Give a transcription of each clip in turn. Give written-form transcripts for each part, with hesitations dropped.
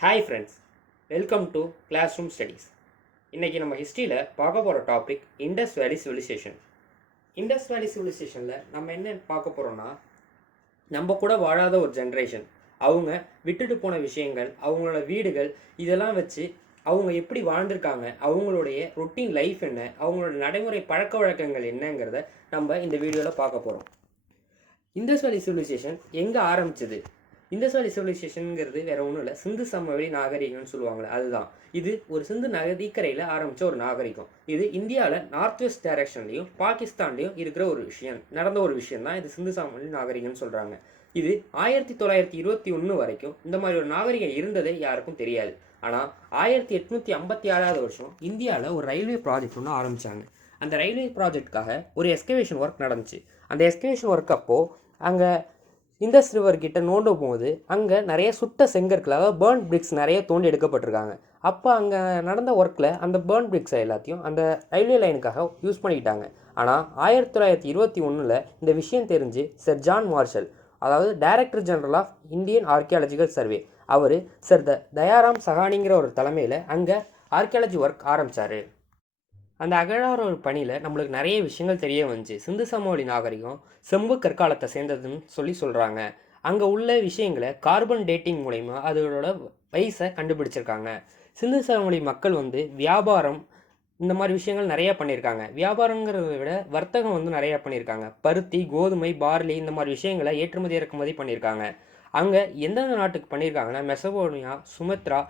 Hi friends, welcome to class room studies. இன்றைக்கி நம்ம ஹிஸ்ட்ரியில் பார்க்க போகிற topic Indus valley civilisation. Indus valley சிவிலைசேஷனில் நம்ம என்ன பார்க்க போகிறோன்னா, நம்ம கூட வாழாத ஒரு ஜென்ரேஷன், அவங்க விட்டுட்டு போன விஷயங்கள், அவங்களோட வீடுகள், இதெல்லாம் வச்சு அவங்க எப்படி வாழ்ந்திருக்காங்க, அவங்களுடைய ரொட்டீன் லைஃப் என்ன, அவங்களோட நடைமுறை பழக்க வழக்கங்கள் என்னங்கிறத நம்ம இந்த வீடியோவில் பார்க்க போகிறோம். இண்டஸ் வேலி சிவிலைசேஷன் எங்கே ஆரம்பிச்சது? இண்டஸ் வேலி சிவிலைசேஷனுங்கிறது வேற ஒன்றும் இல்லை, சிந்து சமவெளி நாகரிகம்னு சொல்லுவாங்களே அதுதான். இது ஒரு சிந்து நதிக்கரையில் ஆரம்பித்த ஒரு நாகரிகம். இது இந்தியாவில் நார்த் வெஸ்ட் டைரக்ஷன்லையும் பாகிஸ்தான்லையும் இருக்கிற ஒரு விஷயம், நடந்த ஒரு விஷயம் தான் இது சிந்து சமவெளி நாகரிகம்னு சொல்கிறாங்க. இது 1921 வரைக்கும் இந்த மாதிரி ஒரு நாகரிகம் இருந்ததே யாருக்கும் தெரியாது. ஆனால் 1856 வருஷம் இந்தியாவில் ஒரு ரயில்வே ப்ராஜெக்ட் ஒன்று ஆரம்பித்தாங்க. அந்த ரயில்வே ப்ராஜெக்டுக்காக ஒரு எஸ்கவேஷன் ஒர்க் நடந்துச்சு. அந்த எஸ்கவேஷன் ஒர்க் அப்போது அங்கே இண்டஸ் ரிவர் கிட்ட நோண்டும் போது அங்கே நிறைய சுட்ட செங்கற்கள், அதாவது பேர்ன் பிரிக்ஸ் நிறைய தோண்டி எடுக்கப்பட்டிருக்காங்க. அப்போ அங்கே நடந்த ஒர்க்கில் அந்த பேர்ன் பிரிக்ஸை எல்லாத்தையும் அந்த ரயில்வே லைனுக்காக யூஸ் பண்ணிக்கிட்டாங்க. ஆனால் 1921 இந்த விஷயம் தெரிஞ்சு சர் ஜான் மார்ஷல், அதாவது director general of Indian archaeological survey, அவர் சர் தயாராம் சஹானிங்கிற ஒரு தலைமையில் அங்கே ஆர்கியாலஜி ஒர்க் ஆரம்பித்தார். அந்த அகழாரோட பணியில் நம்மளுக்கு நிறைய விஷயங்கள் தெரிய வந்துச்சு. சிந்து சமவெளி நாகரிகம் செம்பு கற்காலத்தை சேர்ந்ததுன்னு சொல்கிறாங்க. அங்கே உள்ள விஷயங்களை கார்பன் டேட்டிங் மூலயமா அதோட வயசை கண்டுபிடிச்சிருக்காங்க. சிந்து சமவெளி மக்கள் வியாபாரம் இந்த மாதிரி விஷயங்கள் நிறையா பண்ணியிருக்காங்க. வியாபாரங்கிறத விட வர்த்தகம் நிறையா பண்ணியிருக்காங்க. பருத்தி, கோதுமை, பார்லி இந்த மாதிரி விஷயங்களை ஏற்றுமதி இறக்குமதி பண்ணியிருக்காங்க. அங்கே எந்தெந்த நாட்டுக்கு பண்ணியிருக்காங்கன்னா, மெசபோனியா, சுமத்ரா,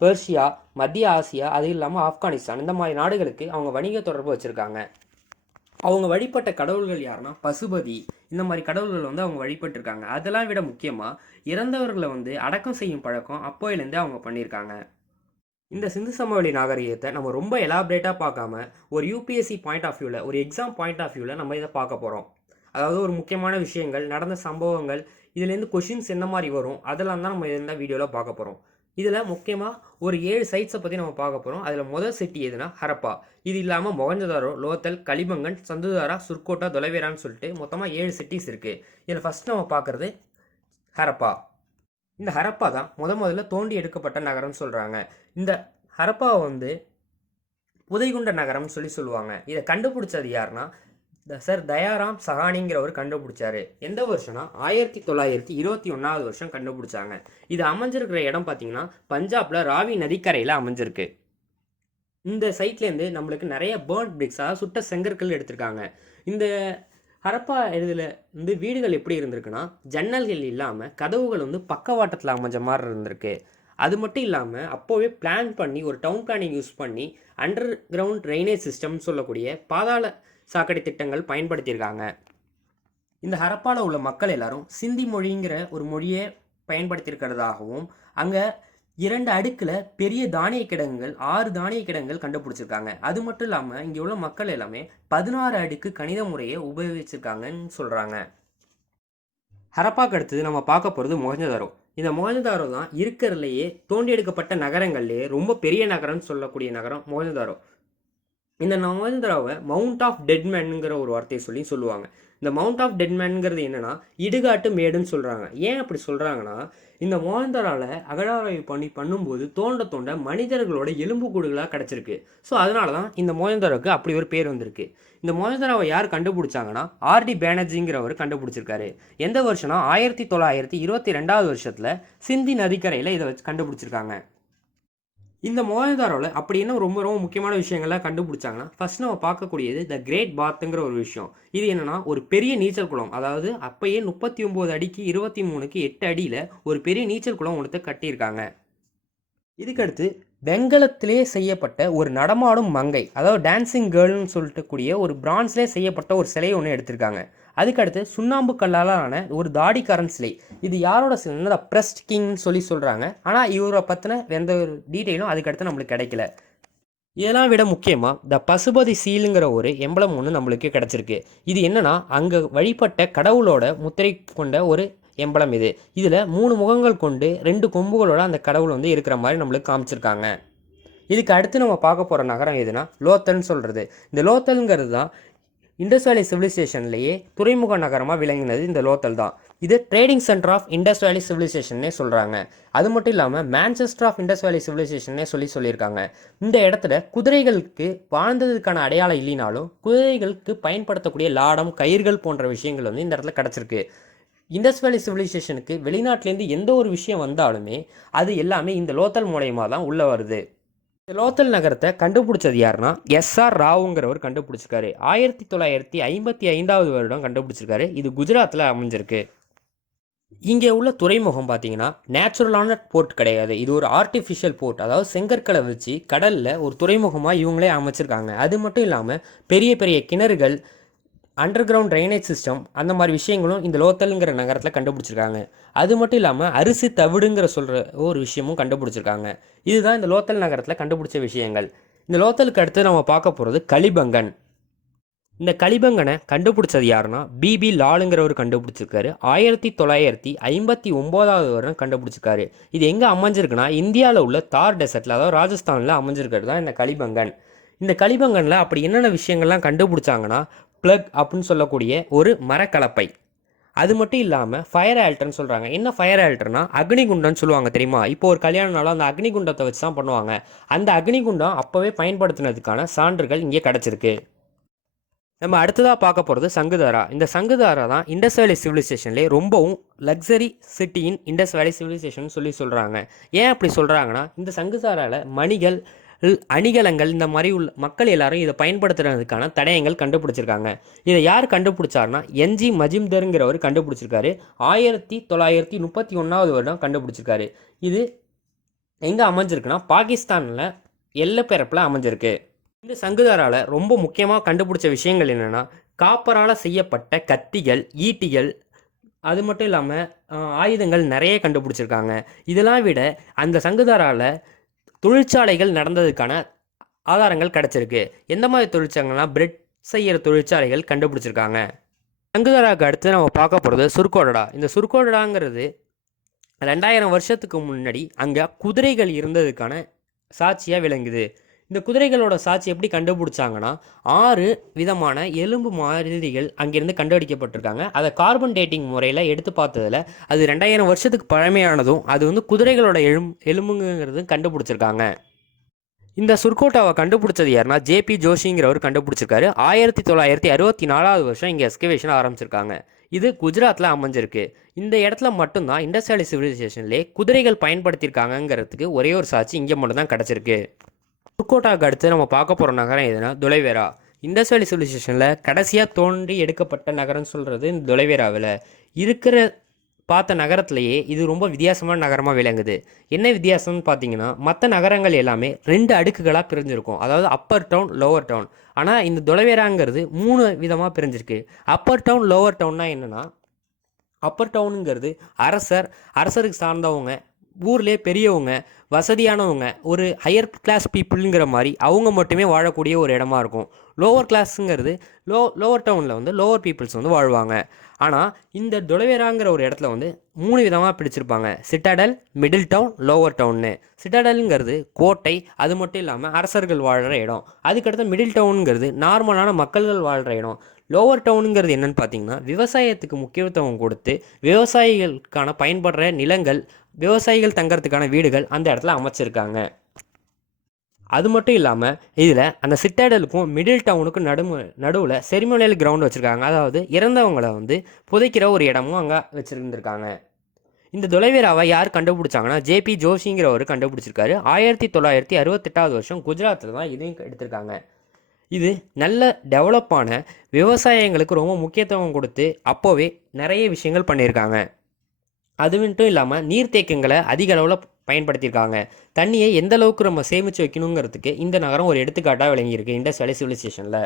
பெர்ஷியா, மத்திய ஆசியா, அது இல்லாமல் ஆப்கானிஸ்தான், இந்த மாதிரி நாடுகளுக்கு அவங்க வணிக தொடர்பு வச்சுருக்காங்க. அவங்க வழிபட்ட கடவுள்கள் யாருன்னா பசுபதி, இந்த மாதிரி கடவுள்கள் அவங்க வழிபட்டிருக்காங்க. அதெல்லாம் விட முக்கியமாக இறந்தவர்களை அடக்கம் செய்யும் பழக்கம் அப்போயிலேருந்தே அவங்க பண்ணியிருக்காங்க. இந்த சிந்து சமவெளி நாகரிகத்தை நம்ம ரொம்ப எலாபரேட்டாக பார்க்காம ஒரு யூபிஎஸ்சி பாயிண்ட் ஆஃப் வியூவில், ஒரு எக்ஸாம் பாயிண்ட் ஆஃப் வியூவில் நம்ம இதை பார்க்க போகிறோம். அதாவது ஒரு முக்கியமான விஷயங்கள், நடந்த சம்பவங்கள், இதுலேருந்து கொஷின்ஸ் என்ன மாதிரி வரும், அதெல்லாம் தான் நம்ம இந்த வீடியோவில் பார்க்க போகிறோம். இதில் முக்கியமாக ஒரு 7 சைட்ஸை பற்றி நம்ம பார்க்க போகிறோம். அதில் முதல் சிட்டி எதுனா ஹரப்பா. இது இல்லாமல் மொஹெஞ்சோதாரோ, லோத்தல், கலிபங்கன், சந்துதாரா, சுர்கோட்டா, தொலைவேரான்னு சொல்லிட்டு மொத்தமாக 7 சிட்டிஸ் இருக்குது. இதில் ஃபஸ்ட் நம்ம பார்க்குறது ஹரப்பா. இந்த ஹரப்பா தான் முதல்ல தோண்டி எடுக்கப்பட்ட நகரம்னு சொல்கிறாங்க. இந்த ஹரப்பாவை புதைகுண்ட நகரம்னு சொல்லுவாங்க. இதை கண்டுபிடிச்சது யாருன்னா சர் தயாராம் சஹானிங்கிறவர் கண்டுபிடிச்சாரு. எந்த வருஷம்னா 1921 வருஷம் கண்டுபிடிச்சாங்க. இது அமைஞ்சிருக்கிற இடம் பார்த்தீங்கன்னா பஞ்சாப்ல ராவி நதிக்கரையில் அமைஞ்சிருக்கு. இந்த சைட்லேருந்து நம்மளுக்கு நிறைய பேர்ன் பிரிக்ஸ், அதாவது சுட்ட செங்கற்கள் எடுத்திருக்காங்க. இந்த ஹரப்பா இதில் வீடுகள் எப்படி இருந்திருக்குன்னா, ஜன்னல்கள் இல்லாமல் கதவுகள் பக்கவாட்டத்தில் அமைஞ்ச மாதிரி இருந்திருக்கு. அது மட்டும் இல்லாமல் அப்போவே பிளான் பண்ணி ஒரு டவுன் பிளானிங் யூஸ் பண்ணி அண்டர் கிரவுண்ட் ட்ரைனேஜ் சிஸ்டம்னு சொல்லக்கூடிய பாதாள சாக்கடை திட்டங்கள் பயன்படுத்தியிருக்காங்க. இந்த ஹரப்பாவில் உள்ள மக்கள் எல்லாரும் சிந்தி மொழிங்கிற ஒரு மொழியை பயன்படுத்தியிருக்கிறதாகவும், அங்கே 2 அடுக்கில் பெரிய தானிய கிடங்குகள், 6 தானிய கிடங்குகள் கண்டுபிடிச்சிருக்காங்க. அது மட்டும் இல்லாமல் இங்கே உள்ள மக்கள் எல்லாமே 16 அடுக்கு கணித முறையை உபயோகிச்சிருக்காங்கன்னு சொல்கிறாங்க. ஹரப்பாக்கு அடுத்தது நம்ம பார்க்க போகிறது மொஹெஞ்சோதாரோ. இந்த மொஹெஞ்சோதாரோ தான் இருக்கிறதுலையே தோண்டி எடுக்கப்பட்ட நகரங்கள்லேயே ரொம்ப பெரிய நகரம்னு சொல்லக்கூடிய நகரம் மொஹெஞ்சோதாரோ. இந்த மொஹெஞ்சோதாரோவை மவுண்ட் ஆஃப் டெட் மேனுங்கிற ஒரு வார்த்தையை சொல்லுவாங்க. இந்த மவுண்ட் ஆஃப் டெட் மேனுங்கிறது என்னென்னா இடுகாட்டு மேடுன்னு சொல்கிறாங்க. ஏன் அப்படி சொல்கிறாங்கன்னா, இந்த மொஹெஞ்சோதாரோவில் அகழாராய்வு பண்ணும்போது தோண்ட மனிதர்களோட எலும்புக்கூடுகளாக கிடச்சிருக்கு. ஸோ அதனால தான் இந்த மொஹெஞ்சோதாரோவுக்கு அப்படி ஒரு பேர் வந்திருக்கு. இந்த மொஹெஞ்சோதாரோவை யார் கண்டுபிடிச்சாங்கன்னா ஆர்டி பேனர்ஜிங்கிறவர் கண்டுபிடிச்சிருக்காரு. எந்த வருஷம்னா 1922 வருஷத்தில் சிந்தி நதிக்கரையில் இதை வச்சு கண்டுபிடிச்சிருக்காங்க. இந்த மொஹெஞ்சோதாரோவில் அப்படி என்ன ரொம்ப ரொம்ப முக்கியமான விஷயங்கள்லாம் கண்டுபிடிச்சாங்கன்னா, ஃபர்ஸ்ட் நம்ம பார்க்கக்கூடியது த கிரேட் பாத்துங்கிற ஒரு விஷயம். இது என்னன்னா ஒரு பெரிய நீச்சல் குளம், அதாவது அப்பயே 39 அடிக்கு 23க்கு 8 அடியில் ஒரு பெரிய நீச்சல் குளம் ஒன்று கட்டியிருக்காங்க. இதுக்கடுத்து வெங்கலத்திலே செய்யப்பட்ட ஒரு நடமாடும் மங்கை, அதாவது டான்சிங் கேர்ள்னு சொல்லிட்டு கூடிய ஒரு பிரான்ஸ்லேயே செய்யப்பட்ட ஒரு சிலையை ஒன்று எடுத்திருக்காங்க. அதுக்கடுத்து சுண்ணாம்பு கல்லாலான ஒரு தாடிக்காரன் சிலை. இது யாரோட சிலைன்னா த பிரஸ்ட் கிங்னு சொல்கிறாங்க. ஆனால் இவரை பற்றின எந்த ஒரு டீட்டெயிலும் அதுக்கடுத்து நம்மளுக்கு கிடைக்கல. இதெல்லாம் விட முக்கியமாக த பசுபதி சீலுங்கிற ஒரு எம்பளம் ஒன்று நம்மளுக்கு கிடச்சிருக்கு. இது என்னன்னா அங்கே வழிபட்ட கடவுளோட முத்திரை கொண்ட ஒரு எம்பளம் இது. இதில் 3 முகங்கள் கொண்டு 2 கொம்புகளோட அந்த கடவுள் இருக்கிற மாதிரி நம்மளுக்கு காமிச்சிருக்காங்க. இதுக்கு அடுத்து நம்ம பார்க்க போகிற நகரம் எதுனா லோத்தல்னு சொல்கிறது. இந்த லோத்தல்ங்கிறது தான் இண்டஸ் வேலி சிவிலைசேஷன்லேயே துறைமுக நகரமாக விளங்கினது இந்த லோத்தல் தான். இது ட்ரேடிங் சென்டர் ஆஃப் இண்டஸ் வேலி சிவிலைசேஷன்னே சொல்கிறாங்க. அது மட்டும் இல்லாமல் மான்செஸ்டர் ஆஃப் இண்டஸ் வேலி சிவிலைசேஷன்னே சொல்லியிருக்காங்க. இந்த இடத்துல குதிரைகளுக்கு வாழ்ந்ததுக்கான அடையாளம் இல்லைனாலும் குதிரைகளுக்கு பயன்படுத்தக்கூடிய லாடம், கயிர்கள் போன்ற விஷயங்கள் வந்து இந்த இடத்துல கிடச்சிருக்கு. இண்டஸ் வேலி சிவிலைசேஷனுக்கு வெளிநாட்டிலேருந்து எந்த ஒரு விஷயம் வந்தாலுமே அது எல்லாமே இந்த லோத்தல் மூலயமா தான் உள்ளே வருது. இந்த லோத்தல் நகரத்தை கண்டுபிடிச்சது யாருன்னா SR ராவுங்கிறவர் கண்டுபிடிச்சிருக்காரு. 1955 வருடம் கண்டுபிடிச்சிருக்காரு. இது குஜராத்தில் அமைஞ்சிருக்கு. இங்கே உள்ள துறைமுகம் பார்த்தீங்கன்னா நேச்சுரலான போர்ட் கிடையாது. இது ஒரு ஆர்டிஃபிஷியல் போர்ட். அதாவது செங்கற்களை வச்சு கடலில் ஒரு துறைமுகமாக இவங்களே அமைச்சிருக்காங்க. அது மட்டும் இல்லாமல் பெரிய பெரிய கிணறுகள், அண்டர் கிரவுண்ட் ட்ரைனேஜ் சிஸ்டம், அந்த மாதிரி விஷயங்களும் இந்த லோத்தல்ங்கிற நகரத்தில் கண்டுபிடிச்சிருக்காங்க. அது மட்டும் இல்லாமல் அரிசி தவிடுங்கிற சொல்கிற ஒரு விஷயமும் கண்டுபிடிச்சிருக்காங்க. இதுதான் இந்த லோத்தல் நகரத்தில் கண்டுபிடிச்ச விஷயங்கள். இந்த லோத்தலுக்கு அடுத்து நம்ம பார்க்க போகிறது கலிபங்கன். இந்த கலிபங்கனை கண்டுபிடிச்சது யாருன்னா பிபி லாலுங்கிறவர் கண்டுபிடிச்சிருக்காரு. 1959 வருடம் கண்டுபிடிச்சிருக்காரு. இது எங்கே அமைஞ்சிருக்குன்னா இந்தியாவில் உள்ள தார் டெசர்ட்டில், அதாவது ராஜஸ்தானில் அமைஞ்சிருக்கிறது தான் இந்த கலிபங்கன். இந்த கலிபங்கனில் அப்படி என்னென்ன விஷயங்கள்லாம் கண்டுபிடிச்சாங்கன்னா ப்ளக் அப்படின்னு சொல்லக்கூடிய ஒரு மரக்கலப்பை, அது மட்டும் இல்லாமல் ஃபயர் ஆல்டர்னு சொல்கிறாங்க. என்ன ஃபயர் ஆல்டர்னா அக்னிகுண்டம்னு சொல்லுவாங்க தெரியுமா? இப்போ ஒரு கல்யாணம்னாலும் அந்த அக்னிகுண்டத்தை வச்சு தான் பண்ணுவாங்க. அந்த அக்னிகுண்டம் அப்போவே பயன்படுத்தினதுக்கான சான்றுகள் இங்கே கிடச்சிருக்கு. நம்ம அடுத்ததாக பார்க்க போகிறது சங்குதாரா. இந்த சங்குதாரா தான் இண்டஸ் வேலி சிவிலைசேஷன்லேயே ரொம்பவும் லக்ஸரி சிட்டி இன் இண்டஸ் வேலி சிவிலைசேஷன் சொல்கிறாங்க. ஏன் அப்படி சொல்கிறாங்கன்னா இந்த சங்குதாராவில் மணிகள், அணிகலங்கள், இந்த மாதிரி உள்ள மக்கள் எல்லாரும் இதை பயன்படுத்துறதுக்கான தடயங்கள் கண்டுபிடிச்சிருக்காங்க. இதை யார் கண்டுபிடிச்சாருன்னா NG மஜும்தருங்கிறவர் கண்டுபிடிச்சிருக்காரு. 1931 வருடம் கண்டுபிடிச்சிருக்காரு. இது எங்கே அமைஞ்சிருக்குன்னா பாகிஸ்தானில் எல்லைப்பரப்பில் அமைஞ்சிருக்கு. இந்த சங்குதாரால் ரொம்ப முக்கியமாக கண்டுபிடிச்ச விஷயங்கள் என்னென்னா காப்பரால் செய்யப்பட்ட கத்திகள், ஈட்டிகள், அது மட்டும் இல்லாமல் ஆயுதங்கள் நிறைய கண்டுபிடிச்சிருக்காங்க. இதெல்லாம் விட அந்த சங்குதாரால் தொழிற்சாலைகள் நடந்ததுக்கான ஆதாரங்கள் கிடச்சிருக்கு. எந்த மாதிரி தொழிற்சாலைகள்லாம் பிரெட் செய்கிற தொழிற்சாலைகள் கண்டுபிடிச்சிருக்காங்க. சங்குதாராவுக்கு அடுத்து நம்ம பார்க்க போகிறது சுர்கோடடா. இந்த சுர்கோடடாங்கிறது 2000 வருஷத்துக்கு முன்னாடி அங்கே குதிரைகள் இருந்ததுக்கான சாட்சியாக விளங்குது. இந்த குதிரைகளோட சாட்சி எப்படி கண்டுபிடிச்சாங்கன்னா 6 விதமான எலும்பு மாதிரிகள் அங்கேருந்து கண்டுபிடிக்கப்பட்டிருக்காங்க. அதை கார்பன் டேட்டிங் முறையில் எடுத்து பார்த்ததில் அது 2000 வருஷத்துக்கு பழமையானதும் அது வந்து குதிரைகளோட எலும்புங்கிறது கண்டுபிடிச்சிருக்காங்க. இந்த சுர்கோட்டாவை கண்டுபிடிச்சது யாருன்னா JP ஜோஷிங்கிறவர் கண்டுபிடிச்சிருக்காரு. 1964 வருஷம் இங்கே எக்ஸ்கவேஷன் ஆரம்பிச்சிருக்காங்க. இது குஜராத்தில் அமைஞ்சிருக்கு. இந்த இடத்துல மட்டும்தான் இண்டஸ் வேலி சிவிலைசேஷன்லேயே குதிரைகள் பயன்படுத்தியிருக்காங்கிறதுக்கு ஒரே ஒரு சாட்சி இங்கே மட்டும்தான் கிடச்சிருக்கு. சுர்கோட்டாவுக்கு அடுத்து நம்ம பார்க்க போகிற நகரம் எதுனா தொலைவேரா. இண்டஸ் வேலி சிவிலைசேஷனில் கடைசியாக தோன்றி எடுக்கப்பட்ட நகரம்னு சொல்கிறது இந்த தொலைவேராவில் இருக்கிற பார்த்த நகரத்துலேயே இது ரொம்ப வித்தியாசமான நகரமாக விளங்குது. என்ன வித்தியாசம்னு பார்த்தீங்கன்னா மற்ற நகரங்கள் எல்லாமே 2 அடுக்குகளாக பிரிஞ்சிருக்கும். அதாவது அப்பர் டவுன், லோவர் டவுன். ஆனால் இந்த தொலைவேராங்கிறது 3 விதமாக பிரிஞ்சிருக்கு. அப்பர் டவுன், லோவர் டவுன்னா என்னென்னா அப்பர் டவுனுங்கிறது அரசருக்கு சார்ந்தவங்க, ஊர்லேயே பெரியவங்க, வசதியானவங்க, ஒரு ஹையர் கிளாஸ் பீப்புளுங்கிற மாதிரி அவங்க மட்டுமே வாழக்கூடிய ஒரு இடமா இருக்கும். லோவர் கிளாஸுங்கிறது லோவர் டவுனில் வந்து லோவர் பீப்புள்ஸ் வந்து வாழ்வாங்க. ஆனால் இந்த தொலைவேராங்கிற ஒரு இடத்துல வந்து 3 விதமாக பிடிச்சிருப்பாங்க. சிட்டாடல், மிடில் டவுன், லோவர் டவுன்னு. சிட்டாடலுங்கிறது கோட்டை, அது மட்டும் இல்லாமல் அரசர்கள் வாழ்கிற இடம். அதுக்கடுத்து மிடில் டவுனுங்கிறது நார்மலான மக்கள்கள் வாழ்கிற இடம். லோவர் டவுனுங்கிறது என்னென்னு பார்த்தீங்கன்னா விவசாயத்துக்கு முக்கியத்துவம் கொடுத்து விவசாயிகளுக்கான பயன்படுற நிலங்கள், விவசாயிகள் தங்கறதுக்கான வீடுகள் அந்த இடத்துல அமைச்சிருக்காங்க. அது மட்டும் இல்லாமல் இதில் அந்த சிட்டாடலுக்கும் மிடில் டவுனுக்கும் நடுவில் செரிமோனியல் கிரவுண்ட் வச்சுருக்காங்க. அதாவது இறந்தவங்களை வந்து புதைக்கிற ஒரு இடமும் அங்கே வச்சுருந்துருக்காங்க. இந்த தொலைவேராவை யார் கண்டுபிடிச்சாங்கன்னா JP ஜோஷிங்கிறவர் கண்டுபிடிச்சிருக்காரு. 1968 வருஷம் குஜராத்தில் தான் இதையும் எடுத்திருக்காங்க. இது நல்ல டெவலப்பான விவசாயங்களுக்கு ரொம்ப முக்கியத்துவம் கொடுத்து அப்போவே நிறைய விஷயங்கள் பண்ணியிருக்காங்க. அது மட்டும் இல்லாமல் நீர்த்தேக்கங்களை அதிக அளவில் பயன்படுத்தியிருக்காங்க. தண்ணியை எந்த அளவுக்கு நம்ம சேமித்து வைக்கணுங்கிறதுக்கு இந்த நகரம் ஒரு எடுத்துக்காட்டாக விளங்கியிருக்கு இண்டஸ் வேலி சிவிலைசேஷனில்.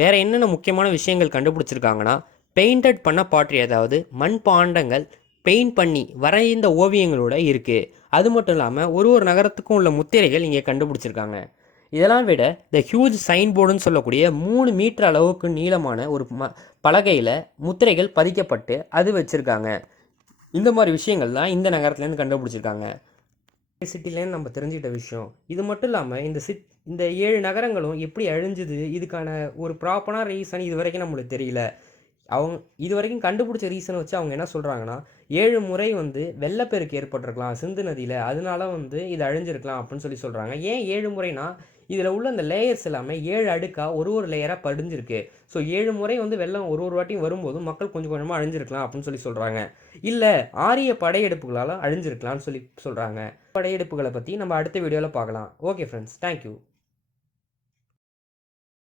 வேறு என்னென்ன முக்கியமான விஷயங்கள் கண்டுபிடிச்சிருக்காங்கன்னா பெயிண்டட் பண்ண பாட்ரி, அதாவது மண் பாண்டங்கள் பெயிண்ட் பண்ணி வரைந்த ஓவியங்களோட இருக்குது. அது மட்டும் இல்லாமல் ஒரு நகரத்துக்கும் உள்ள முத்திரைகள் இங்கே கண்டுபிடிச்சிருக்காங்க. இதெல்லாம் விட இந்த ஹியூஜ் சைன் போர்டுன்னு சொல்லக்கூடிய 3 மீட்டர் அளவுக்கு நீளமான ஒரு பலகையில் முத்திரைகள் பதிக்கப்பட்டு அது வச்சுருக்காங்க. இந்த மாதிரி விஷயங்கள் தான் இந்த நகரத்துலேருந்து கண்டுபிடிச்சிருக்காங்க. சிட்டிலேருந்து நம்ம தெரிஞ்சுக்கிட்ட விஷயம் இது மட்டும் இல்லாமல் இந்த 7 நகரங்களும் எப்படி அழிஞ்சுது, இதுக்கான ஒரு ப்ராப்பரான ரீசன் இது வரைக்கும் நம்மளுக்கு தெரியல. அவங்க இது வரைக்கும் கண்டுபிடிச்ச ரீசனை வச்சு அவங்க என்ன சொல்கிறாங்கன்னா 7 முறை வந்து வெள்ளப்பெருக்கு ஏற்பட்டிருக்கலாம் சிந்து நதியில், அதனால வந்து இது அழிஞ்சிருக்கலாம் அப்படின்னு சொல்கிறாங்க. ஏன் 7 முறைனா இதில் உள்ள அந்த லேயர்ஸ் எல்லாமே 7 அடுக்காக ஒரு லேயராக படிஞ்சிருக்கு. ஸோ 7 முறை வந்து வெள்ளம் ஒரு வாட்டியும் வரும்போது மக்கள் கொஞ்சம் கொஞ்சமாக அழிஞ்சிருக்கலாம் அப்படின்னு சொல்கிறாங்க. இல்லை ஆரிய படையெடுப்புகளால் அழிஞ்சிருக்கலாம்னு சொல்கிறாங்க. படையெடுப்புகளை பற்றி நம்ம அடுத்த வீடியோவில் பார்க்கலாம். Okay friends, thank you.